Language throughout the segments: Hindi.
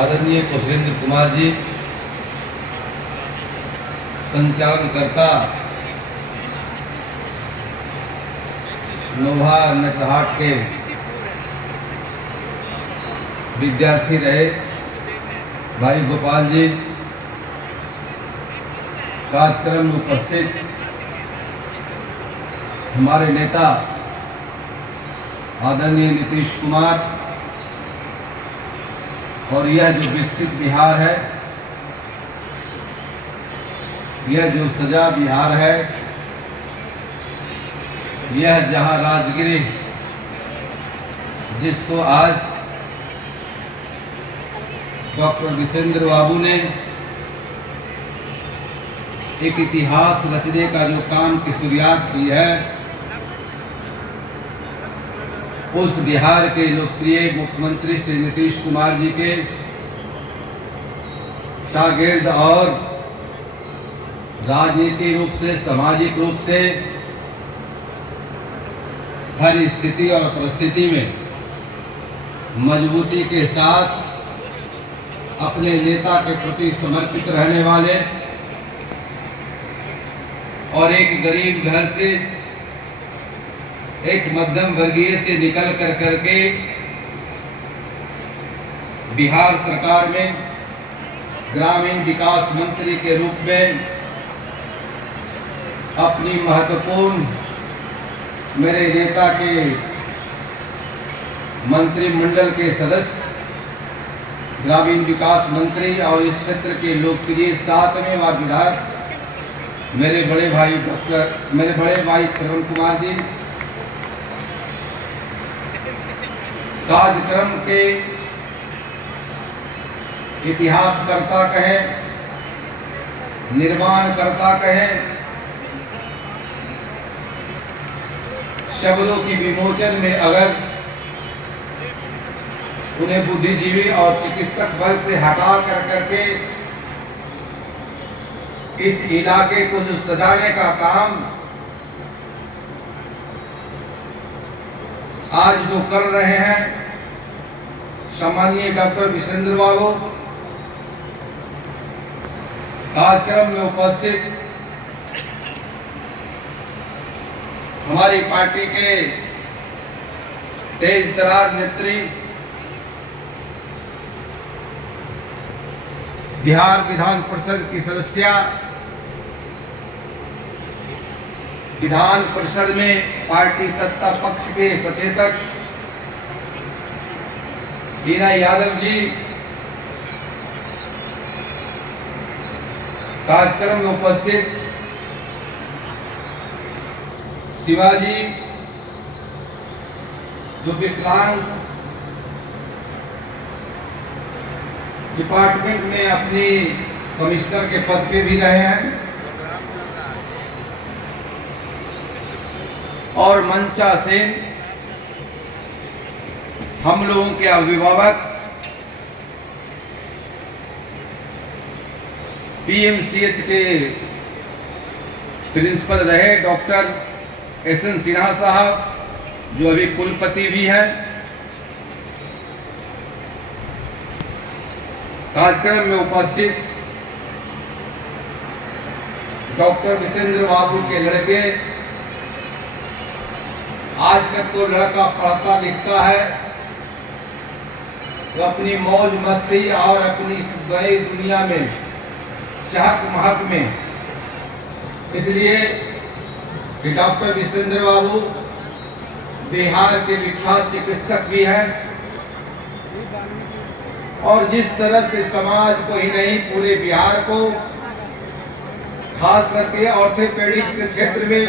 आदरणीय कौशलेंद्र कुमार जी, संचालनकर्ता नोभा नटहाट के विद्यार्थी रहे भाई गोपाल जी, कार्यक्रम में उपस्थित हमारे नेता आदरणीय नीतीश कुमार और यह जो विकसित बिहार है, यह जो सजा बिहार है, यह जहां राजगिरी जिसको आज डॉक्टर विसेंद्र बाबू ने एक इतिहास रचने का जो काम की शुरुआत की है, उस बिहार के लोकप्रिय मुख्यमंत्री श्री नीतीश कुमार जी के शागिर्द और राजनीतिक रूप से, सामाजिक रूप से हर स्थिति और परिस्थिति में मजबूती के साथ अपने नेता के प्रति समर्पित रहने वाले और एक गरीब घर से, एक मध्यम वर्गीय से निकल करके बिहार सरकार में ग्रामीण विकास मंत्री के रूप में अपनी महत्वपूर्ण मेरे नेता के मंत्रिमंडल के सदस्य, ग्रामीण विकास मंत्री और इस क्षेत्र के लोकप्रिय 7वें वार्ड विधायक मेरे बड़े भाई श्रवण कुमार जी कार्यक्रम के इतिहासकर्ता कहें, निर्माणकर्ता कहें, शब्दों की विमोचन में अगर उन्हें बुद्धिजीवी और चिकित्सक वर्ग से हटा करके इस इलाके को जो सजाने का काम आज जो कर रहे हैं सम्माननीय डॉक्टर विसेंद्र बाबू, कार्यक्रम में उपस्थित हमारी पार्टी के तेज तर्रार नेत्री, बिहार विधान परिषद की सदस्या, विधान परिषद में पार्टी सत्ता पक्ष के सचेतक हीना यादव जी, कार्यक्रम में उपस्थित शिवाजी जो विकलांग डिपार्टमेंट में अपनी कमिश्नर के पद पे भी रहे हैं, और मंचा से हम लोगों के अभिभावक पीएमसीएच के प्रिंसिपल रहे डॉक्टर एसएन सिन्हा साहब, जो अभी कुलपति भी हैं। कार्यक्रम में उपस्थित डॉक्टर विसेंद्र बाबू के लड़के, आजकल तो लड़का पढ़ता लिखता है तो अपनी मौज मस्ती और अपनी इस बड़ी दुनिया में चहक महक में, इसलिए कि डॉक्टर विसेंद्र बाबू बिहार के विख्यात चिकित्सक भी हैं और जिस तरह से समाज को ही नहीं पूरे बिहार को, खास करके ऑर्थोपेडिक के क्षेत्र में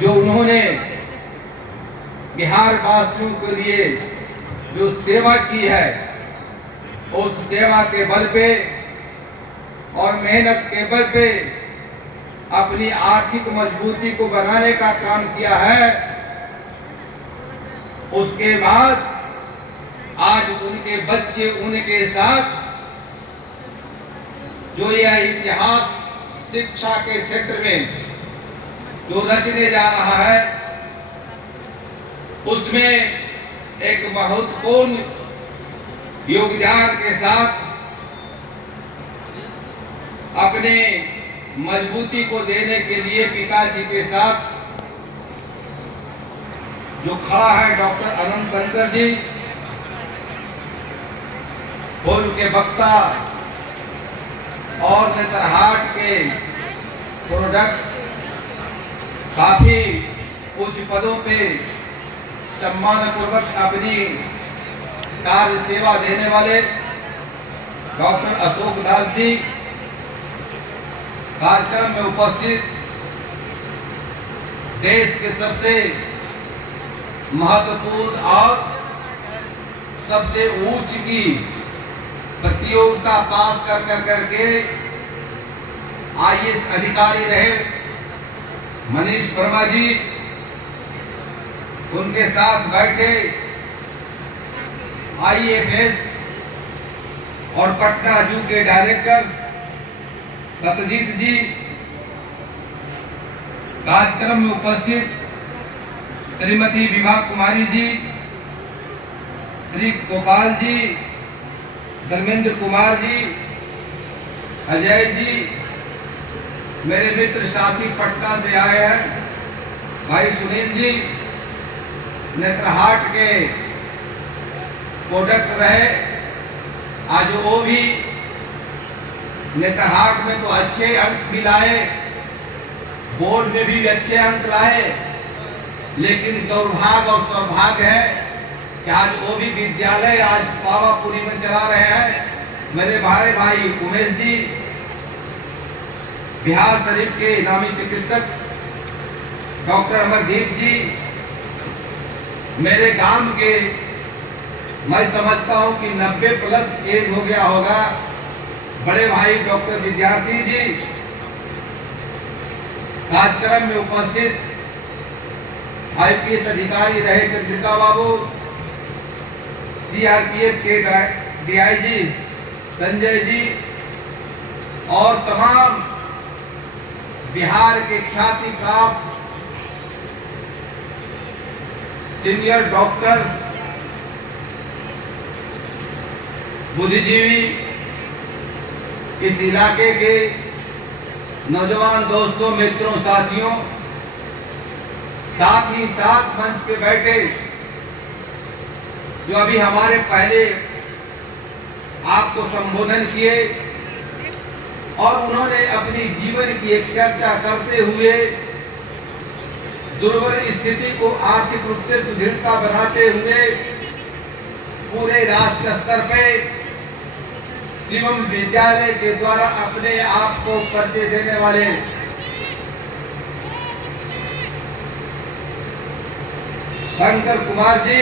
जो उन्होंने बिहार वासियों के लिए जो सेवा की है, उस सेवा के बल पे और मेहनत के बल पे अपनी आर्थिक मजबूती को बनाने का काम किया है। उसके बाद आज उनके बच्चे उनके साथ जो यह इतिहास शिक्षा के क्षेत्र में जो रचने जा रहा है, उसमें एक महत्वपूर्ण योगदान के साथ अपने मजबूती को देने के लिए पिताजी के साथ जो खड़ा है डॉक्टर अनंत शंकर जी, पूर्व के वक्ता और नेतरहाट के प्रोडक्ट काफी उच्च पदों पे सम्मानपूर्वक अपनी कार्य सेवा देने वाले डॉक्टर अशोक दास जी, कार्यक्रम में उपस्थित देश के सबसे महत्वपूर्ण और सबसे ऊंच की प्रतियोगिता पास कर करके आईएएस अधिकारी रहे मनीष वर्मा जी, उनके साथ बैठे आईएफएस और पटना जू के डायरेक्टर सत्यजीत जी, कार्यक्रम में उपस्थित श्रीमती विभा कुमारी जी, श्री गोपाल जी, धर्मेंद्र कुमार जी, अजय जी, मेरे मित्र साथी पटना से आए हैं भाई सुनील जी, नेत्रहाट के प्रोडक्ट रहे, आज वो भी नेत्रहाट में तो अच्छे अंक भी लाए, बोर्ड में भी अच्छे अंक लाए, लेकिन दुर्भाग्य और सौभाग्य है कि आज वो भी विद्यालय आज पावापुरी में चला रहे हैं। मेरे बड़े भाई उमेश जी, बिहार शरीफ के इनामी चिकित्सक डॉक्टर अमरदीप जी, मेरे गांव के मैं समझता हूं कि 90 प्लस एज हो गया होगा बड़े भाई डॉक्टर विद्यार्थी जी, कार्यक्रम में उपस्थित आईपीएस अधिकारी रहे चंद्रिका बाबू, सीआरपीएफ के डीआईजी संजय जी और तमाम बिहार के ख्याति प्राप्त सीनियर डॉक्टर, बुद्धिजीवी, इस इलाके के नौजवान दोस्तों, मित्रों, साथियों, साथ ही साथ मंच पे बैठे जो अभी हमारे पहले आपको संबोधन किए और उन्होंने अपनी जीवन की एक चर्चा करते हुए दुर्बल स्थिति को आर्थिक रूप से सुदृढ़ता बनाते हुए पूरे राष्ट्र स्तर पे शिवम विद्यालय के द्वारा अपने आप को परिचय देने वाले शंकर कुमार जी,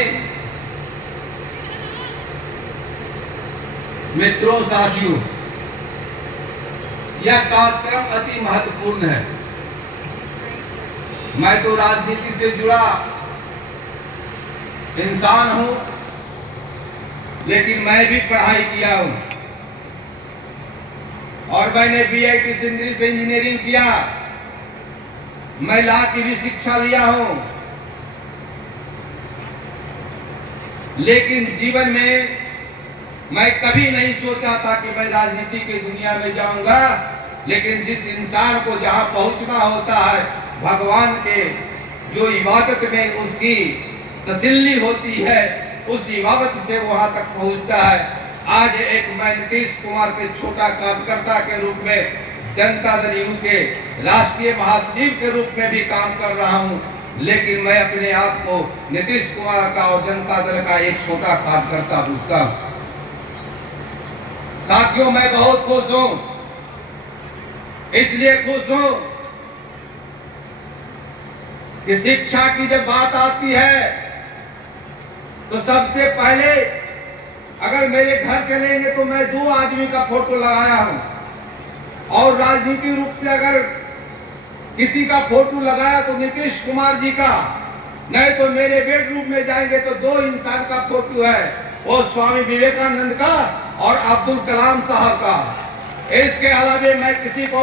मित्रों, साथियों, यह कार्यक्रम अति महत्वपूर्ण है। मैं तो राजनीति से जुड़ा इंसान हूं, लेकिन मैं भी पढ़ाई किया हूं और मैंने बीआईटी सिंदरी से इंजीनियरिंग किया। मैं लॉ की भी शिक्षा लिया हूं, लेकिन जीवन में मैं कभी नहीं सोचा था कि मैं राजनीति की दुनिया में जाऊंगा। लेकिन जिस इंसान को जहां पहुंचना होता है, भगवान के जो इबादत में उसकी तसल्ली होती है, उस इबादत से वहां तक पहुंचता है। आज एक मैं नीतीश कुमार के छोटा कार्यकर्ता के रूप में जनता दल यू के राष्ट्रीय महासचिव के रूप में भी काम कर रहा हूं, लेकिन मैं अपने आप को नीतीश कुमार का और जनता दल का एक छोटा कार्यकर्ता पूछता हूं। साथियों, मैं बहुत खुश हूं, इसलिए खुश हूं कि शिक्षा की जब बात आती है तो सबसे पहले अगर मेरे घर चलेंगे तो मैं 2 आदमी का फोटो लगाया हूं, और राजनीतिक रूप से अगर किसी का फोटो लगाया तो नीतीश कुमार जी का, नहीं तो मेरे बेडरूम में जाएंगे तो 2 इंसान का फोटो है, वो स्वामी विवेकानंद का और अब्दुल कलाम साहब का। इसके अलावा मैं किसी को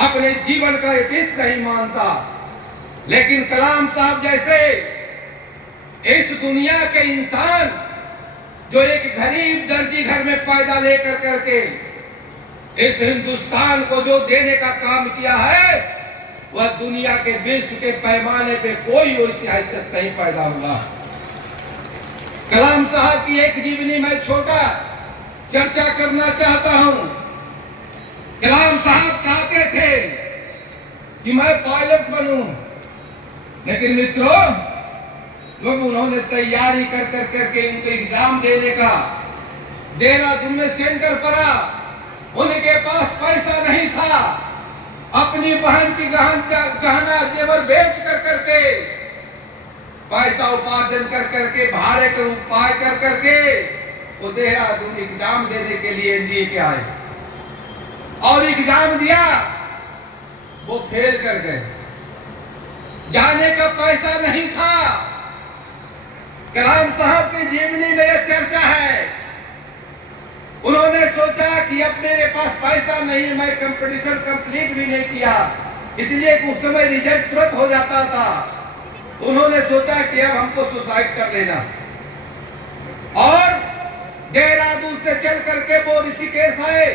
अपने जीवन का अतीत नहीं मानता, लेकिन कलाम साहब जैसे इस दुनिया के इंसान जो एक गरीब दर्जी घर में पैदा लेकर करके इस हिंदुस्तान को जो देने का काम किया है, वह दुनिया के विश्व के पैमाने पे कोई वैसी हैसियत नहीं पैदा हुआ। कलाम साहब की एक जीवनी में छोटा चर्चा करना चाहता हूं। कलाम साहब चाहते थे कि मैं पायलट बनूं, लेकिन मित्रों लोग उन्होंने तैयारी कर करके उनको एग्जाम देने का देहरादून में सेंटर पड़ा। उनके पास पैसा नहीं था, अपनी बहन की गहना जेवर बेच कर करके पैसा उपार्जन कर करके भाड़े का उपाय कर करके वो देहरादून एग्जाम देने के लिए एनडीए के आए और एग्जाम दिया, वो फेल कर गए। जाने का पैसा नहीं था। कलाम साहब की जीवनी में यह चर्चा है, उन्होंने सोचा कि अब मेरे पास पैसा नहीं है, मैं कंपटीशन कंप्लीट भी नहीं किया, इसलिए उस समय रिजल्ट तुरंत हो जाता था। उन्होंने सोचा कि अब हमको सुसाइड कर लेना, और देहरादून से चल करके वो ऋषिकेश आए।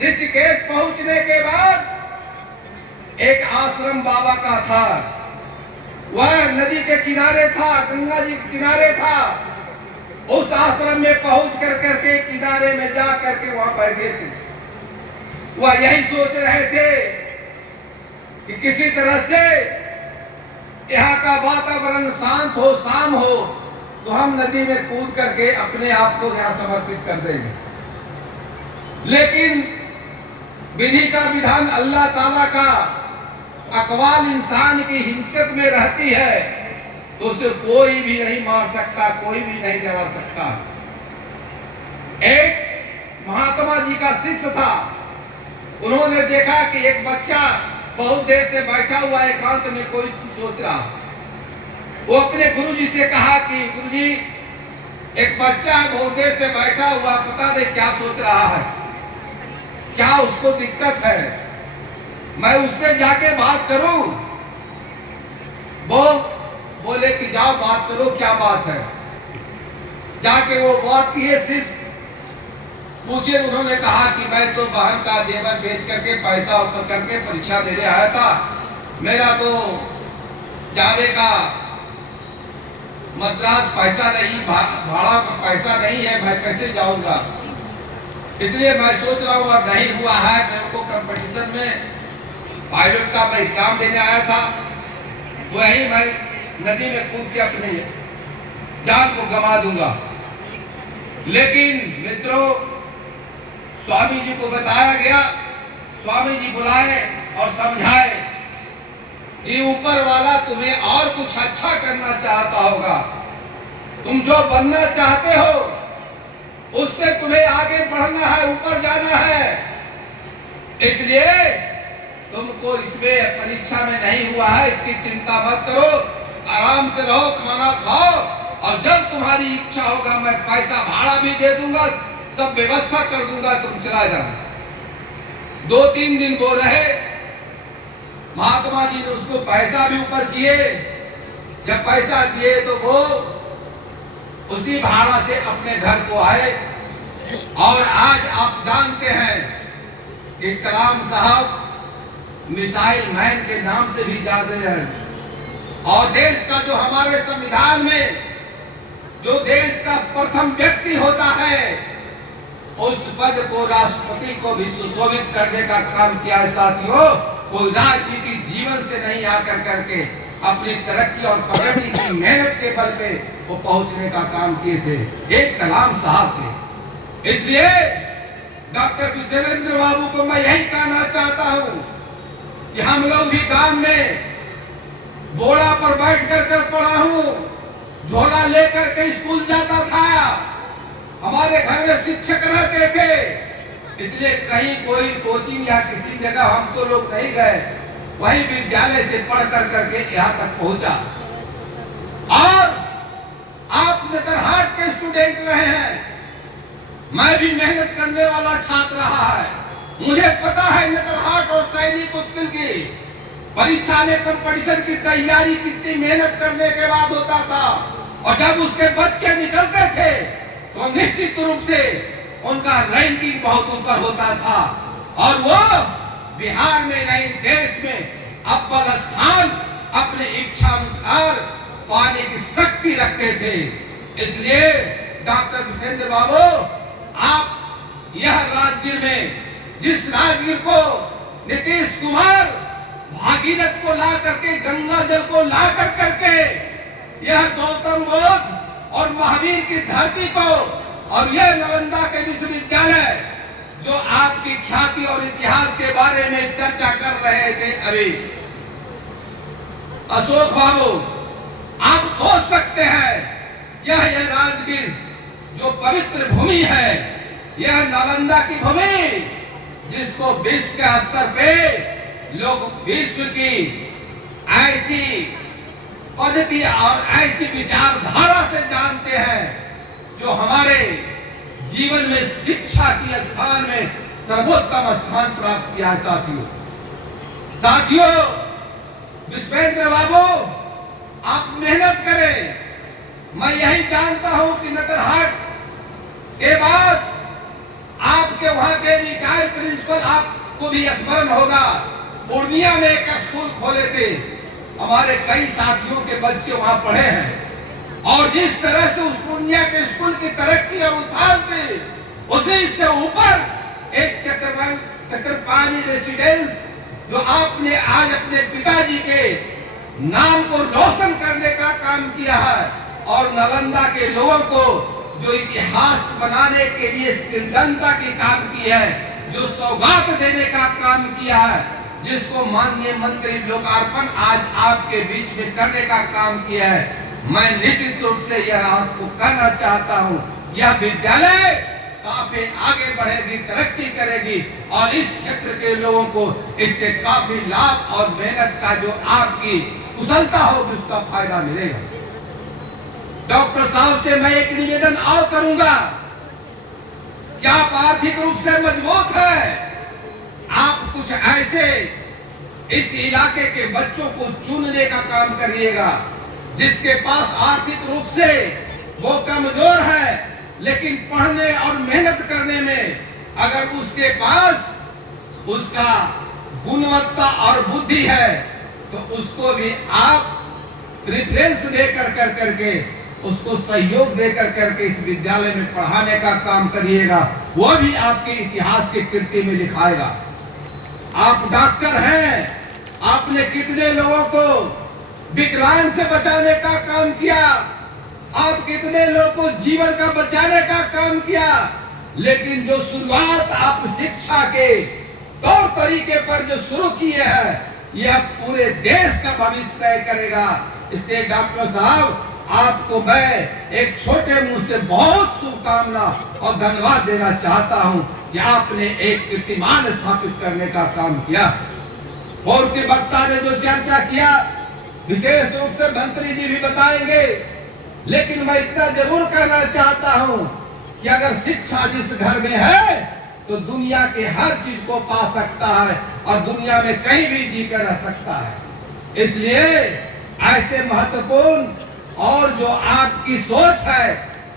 ऋषिकेश पहुंचने के बाद एक आश्रम बाबा का था, वह नदी के किनारे था, गंगा जी के किनारे था। उस आश्रम में पहुंच कर करके किनारे में जा करके वहां बैठे थे। वह यही सोच रहे थे कि किसी तरह से यहाँ का वातावरण शांत हो, शाम हो, तो हम नदी में कूद करके अपने आप को यहाँ समर्पित कर देंगे। लेकिन विधि का विधान, अल्लाह ताला का अकवाल इंसान की हिंसत में रहती है, तो उसे कोई भी नहीं मार सकता, कोई भी नहीं डरा सकता। एक महात्मा जी का शिष्य था, उन्होंने देखा कि एक बच्चा बहुत देर से बैठा हुआ एकांत में कोई सोच रहा। वो अपने गुरुजी से कहा कि गुरुजी, एक बच्चा बहुत देर से बैठा हुआ, पता नहीं क्या सोच रहा है, क्या उसको दिक्कत है, मैं उससे जाके बात करूं? वो बोले कि जाओ बात करो, क्या बात है। जाके वो बात किए, शिष्य पूछे। उन्होंने कहा कि मैं तो बहन का जेवर बेच करके पैसा ऊपर करके परीक्षा देने आया था, मेरा तो जाने का मद्रास पैसा नहीं, भाड़ा का पैसा नहीं है, मैं कैसे जाऊंगा, इसलिए मैं सोच रहा हूँ। और नहीं हुआ है, मेरे को कंपटीशन में पायलट का मैं एग्जाम देने आया था, वही मैं नदी में कूद के अपनी जान को गंवा दूंगा। लेकिन मित्रों, स्वामी जी को बताया गया, स्वामी जी बुलाए और समझाए कि ऊपर वाला तुम्हें और कुछ अच्छा करना चाहता होगा, तुम जो बनना चाहते हो उससे तुम्हें आगे बढ़ना है, ऊपर जाना है, इसलिए तुमको इसमें परीक्षा में नहीं हुआ है, इसकी चिंता मत करो, आराम से रहो, खाना खाओ, और जब तुम्हारी इच्छा होगा मैं पैसा भाड़ा भी दे दूंगा, सब व्यवस्था कर दूंगा, तुम चला जाओ। 2-3 दिन वो रहे, महात्मा जी ने उसको पैसा भी ऊपर किए। जब पैसा दिए तो वो उसी भाड़ा से अपने घर को आए। और आज आप जानते हैं कि कलाम साहब मिसाइल मैन के नाम से भी जाने हैं, और देश का जो हमारे संविधान में जो देश का प्रथम व्यक्ति होता है, उस पद को राष्ट्रपति को भी सुशोभित करने का काम किया है। साथियों, कोई राजनीतिक जीवन से नहीं आकर करके अपनी तरक्की और प्रगति की मेहनत के बल पे वो पहुंचने का काम किए थे, एक कलाम साहब थे। इसलिए डॉक्टर विश्वेंद्र बाबू को मैं यही कहना चाहता हूं कि हम लोग भी गांव में बोरा पर बैठ कर पढ़ा हूं, झोला लेकर के स्कूल जाता था, हमारे घर में शिक्षक रहते थे, इसलिए कहीं कोई कोचिंग या किसी जगह हम तो लोग नहीं गए, वही विद्यालय से पढ़ कर करके यहाँ तक पहुंचा। और आप नेतरहाट के स्टूडेंट रहे हैं, मैं भी मेहनत करने वाला छात्र रहा है, मुझे पता है नेतरहाट और सैनिक स्कूल की परीक्षा में कंपटीशन की तैयारी कितनी मेहनत करने के बाद होता था। और जब उसके बच्चे निकलते थे निश्चित रूप से उनका रैंकिंग बहुत ऊपर होता था और वो बिहार में नहीं देश में अव्वल स्थान अपने इच्छा अनुसार पाने की शक्ति रखते थे। इसलिए डॉक्टर विश्वेंद्र बाबू, आप यह राजगीर में जिस राजगीर को नीतीश कुमार भागीरथ को ला करके, गंगा जल को ला करके यह गौतम बुद्ध और महावीर की धरती को और यह नालंदा के विश्वविद्यालय जो आपकी ख्याति और इतिहास के बारे में चर्चा कर रहे थे अभी, अशोक बाबू, आप सोच सकते हैं यह राजगीर जो पवित्र भूमि है, यह नालंदा की भूमि जिसको विश्व के स्तर पे लोग विश्व की ऐसी पद्धति और ऐसी विचारधारा से जानते हैं जो हमारे जीवन में शिक्षा की स्थान में सर्वोत्तम स्थान प्राप्त किया। साथियों, विश्वेंद्र बाबू, आप मेहनत करें। मैं यही जानता हूं कि नटरहाट के बाद आपके वहां के रिटायर्ड प्रिंसिपल, आपको भी स्मरण होगा, पूर्णिया में एक स्कूल खोले थे। हमारे कई साथियों के बच्चे वहां पढ़े हैं और जिस तरह से उस पूर्णिया के स्कूल की तरक्की और उथान थी, उसी से ऊपर एक चक्रपाणी रेसिडेंस जो आपने आज अपने पिताजी के नाम को रोशन करने का काम किया है और नालंदा के लोगों को जो इतिहास बनाने के लिए सिद्धांता की काम की है, जो सौगात देने का काम किया है, जिसको माननीय मंत्री लोकार्पण आज आपके बीच में करने का काम किया है, मैं निश्चित रूप से यह आपको कहना चाहता हूं, यह विद्यालय काफी आगे बढ़ेगी, तरक्की करेगी और इस क्षेत्र के लोगों को इससे काफी लाभ और मेहनत का जो आपकी कुशलता होगी उसका फायदा मिलेगा। डॉक्टर साहब से मैं एक निवेदन और करूंगा, क्या आप आर्थिक रूप से मजबूत है? आप कुछ ऐसे इस इलाके के बच्चों को चुनने का काम करिएगा जिसके पास आर्थिक रूप से वो कमजोर है, लेकिन पढ़ने और मेहनत करने में अगर उसके पास उसका गुणवत्ता और बुद्धि है तो उसको भी आप प्रेफरेंस देकर करके उसको सहयोग देकर करके इस विद्यालय में पढ़ाने का काम करिएगा, वो भी आपके इतिहास की कृति में लिखाएगा। आप डॉक्टर हैं, आपने कितने लोगों को विकलांग से बचाने का काम किया, आप कितने लोगों को जीवन का बचाने का काम किया, लेकिन जो शुरुआत आप शिक्षा के तौर तरीके पर जो शुरू किए हैं, यह पूरे देश का भविष्य तय करेगा। इसलिए डॉक्टर साहब, आपको मैं एक छोटे मुंह से बहुत शुभकामना और धन्यवाद देना चाहता हूं कि आपने एक कीर्तिमान स्थापित करने का काम किया। और के वक्ता ने जो चर्चा किया विशेष रूप से मंत्री जी भी बताएंगे, लेकिन मैं इतना जरूर कहना चाहता हूं कि अगर शिक्षा जिस घर में है तो दुनिया के हर चीज को पा सकता है और दुनिया में कहीं भी जी कर रह सकता है। इसलिए ऐसे महत्वपूर्ण और जो आपकी सोच है,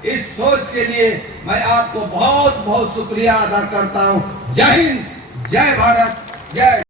इस सोच के लिए मैं आपको बहुत बहुत शुक्रिया अदा करता हूं। जय हिंद, जय भारत, जय